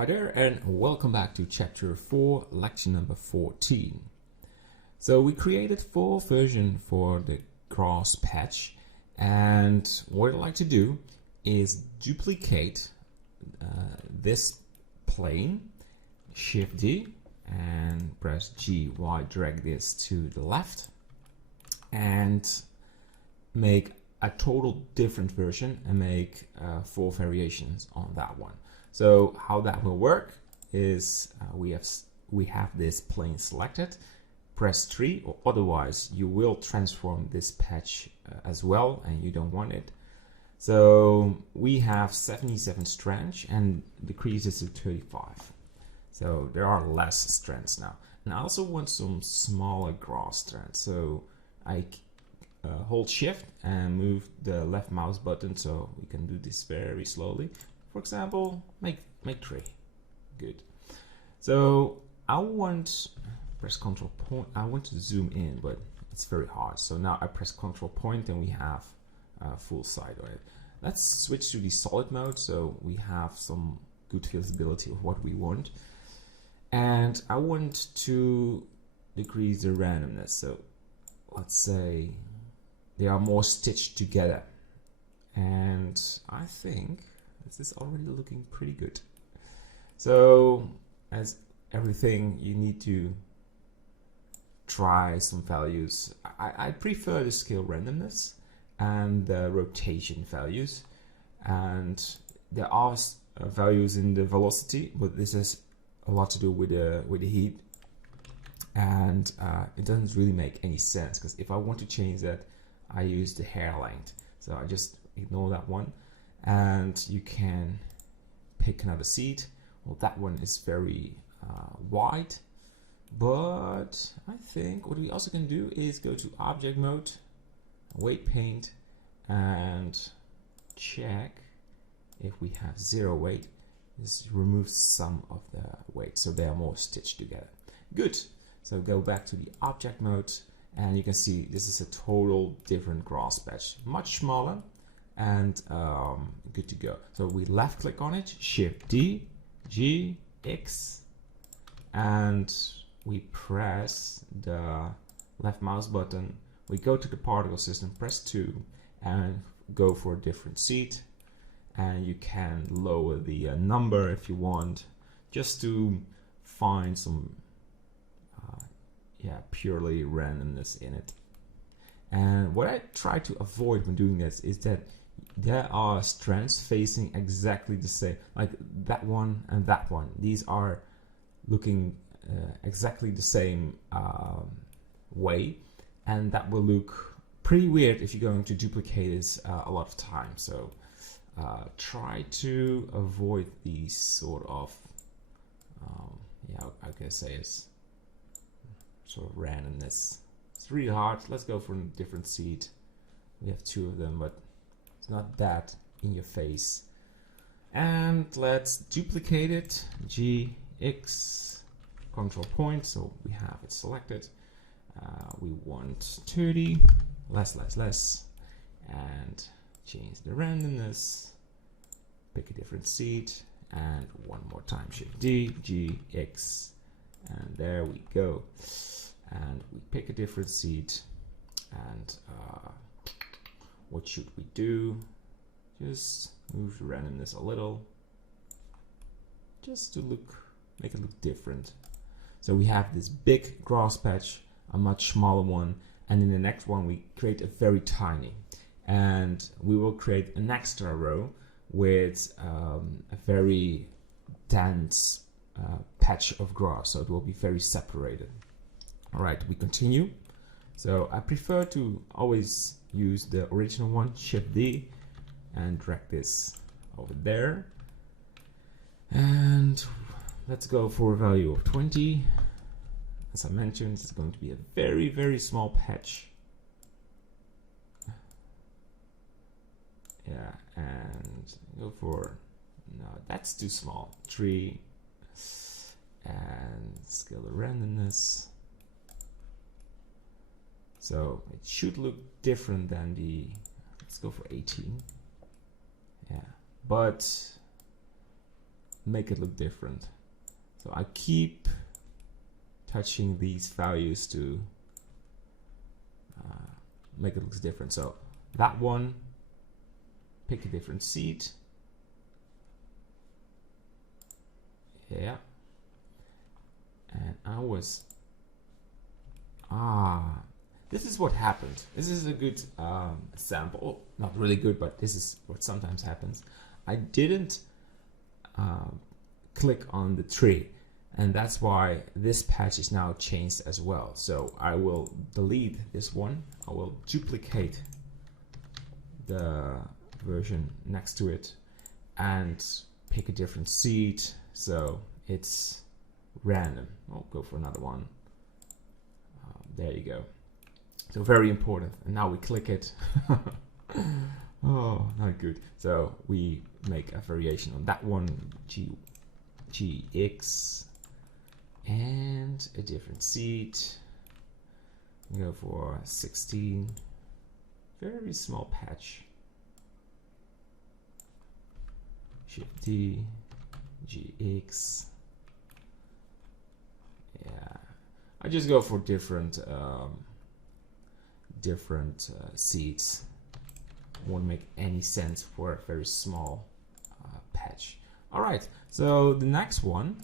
Hi there and welcome back to chapter 4, lecture number 14. So we created 4 versions for the grass patch, and what I'd like to do is duplicate this plane, Shift D and press G while drag this to the left and make a total different version and make 4 variations on that one. So how that will work is we have this plane selected, press 3, or otherwise you will transform this patch as well and you don't want it. So we have 77 strands and decrease this to 35. So there are less strands now. And I also want some smaller grass strands. So I hold shift and move the left mouse button so we can do this very slowly. For example, make 3. Good. So I want press Control Point. I want to zoom in, but it's very hard. So now I press Control Point and we have full sight on it. Let's switch to the solid mode so we have some good visibility of what we want. And I want to decrease the randomness. So let's say they are more stitched together. And I think this is already looking pretty good. So as everything, you need to try some values. I prefer the scale randomness and the rotation values, and there are values in the velocity, but this has a lot to do with the heat, and it doesn't really make any sense because if I want to change that, I use the hair length. So I just ignore that one. And you can pick another seed. Well, that one is very wide, but I think what we also can do is go to object mode, weight paint, and check if we have 0 weight. This removes some of the weight, so they are more stitched together. Good. So go back to the object mode, and you can see this is a total different grass patch, much smaller. And good to go. So we left click on it, Shift D, G, X, and we press the left mouse button. We go to the particle system, press 2, and go for a different seed. And you can lower the number if you want, just to find some purely randomness in it. And what I try to avoid when doing this is that there are strands facing exactly the same, like that one and that one. These are looking exactly the same way, and that will look pretty weird if you're going to duplicate this a lot of times. So try to avoid these sort of, I can say it's sort of randomness. It's really hard. Let's go for a different seed. We have 2 of them, but it's not that in your face. And let's duplicate it. G, X, Control Point. So we have it selected. We want 30, less, and change the randomness. Pick a different seed, and one more time. Shift D, G, X, and there we go. And we pick a different seed, and what should we do? Just move the randomness a little, just to make it look different. So we have this big grass patch, a much smaller one, and in the next one we create a very tiny, and we will create an extra row with a very dense patch of grass, so it will be very separated. All right, we continue. So I prefer to always use the original one, Shift D, and drag this over there. And let's go for a value of 20. As I mentioned, it's going to be a very, very small patch. Yeah, and go for, no, that's too small. 3, and scale the randomness. So it should look different than the, let's go for 18. Yeah, but make it look different. So I keep touching these values to make it look different. So that one, pick a different seed. Yeah. And I was, this is what happened. This is a good sample. Not really good, but this is what sometimes happens. I didn't click on the tree, and that's why this patch is now changed as well. So I will delete this one. I will duplicate the version next to it and pick a different seed, so it's random. I'll go for another one. There you go. So very important. And now we click it. Oh, not good. So we make a variation on that one, GX, and a different seed. Go for 16. Very small patch. Shift D, GX. Yeah, I just go for different seeds. Won't make any sense for a very small patch. All right, so the next one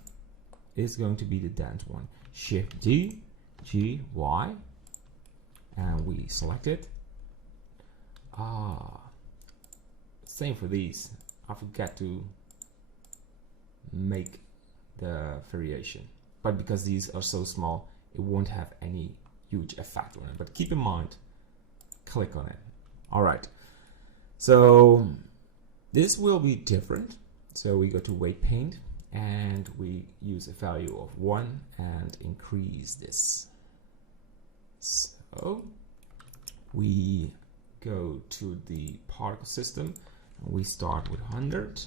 is going to be the dent one. Shift D, G, Y, and we select it. Same for these. I forgot to make the variation, but because these are so small, it won't have any huge effect on it. But keep in mind, click on it. All right, so this will be different. So we go to weight paint and we use a value of 1 and increase this. So we go to the particle system and we start with 100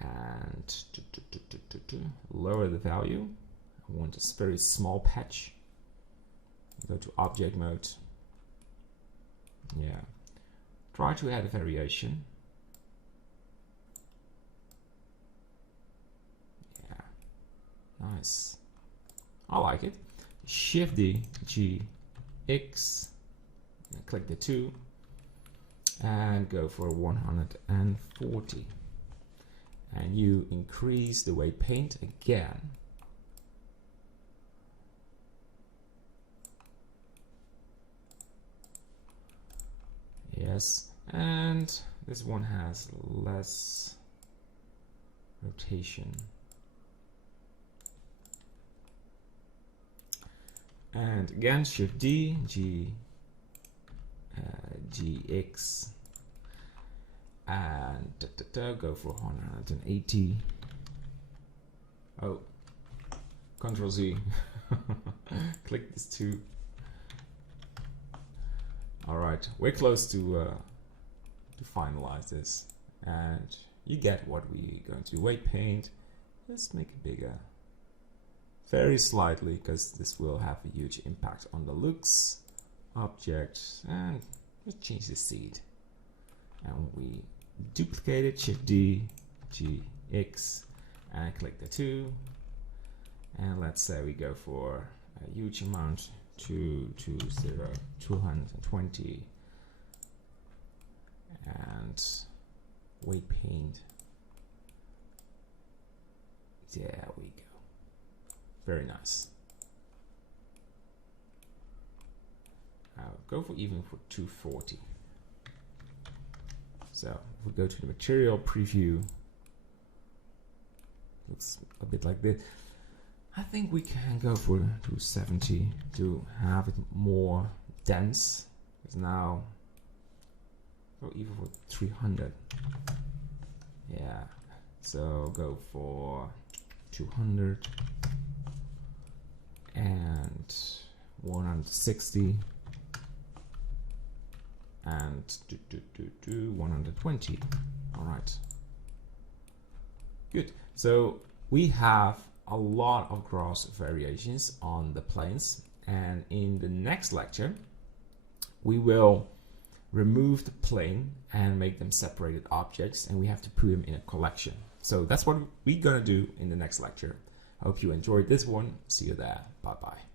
and lower the value. I want a very small patch. Go to object mode. Yeah, try to add a variation. Yeah, nice. I like it. Shift D, G, X, and click the 2 and go for 140. And you increase the weight paint again. Yes, and this one has less rotation. And again, Shift D, G, GX, and go for 180. Oh, Control Z. Click this 2. All right, we're close to finalize this, and you get what we're going to do. Weight paint. Let's make it bigger, very slightly, because this will have a huge impact on the looks. Object, and let's change the seed, and we duplicate it. Shift D, G, X, and click the 2. And let's say we go for a huge amount. 220 and weight paint. There we go. Very nice. I'll go for 240. So if we go to the material preview, looks a bit like this. I think we can go for 270 to have it more dense. Because now, go even for 300. Yeah, so go for 200 and 160 and 120. All right, good. So we have a lot of gross variations on the planes, and in the next lecture we will remove the plane and make them separated objects, and we have to put them in a collection. So that's what we're gonna do in the next lecture. I hope you enjoyed this one. See you there. Bye bye.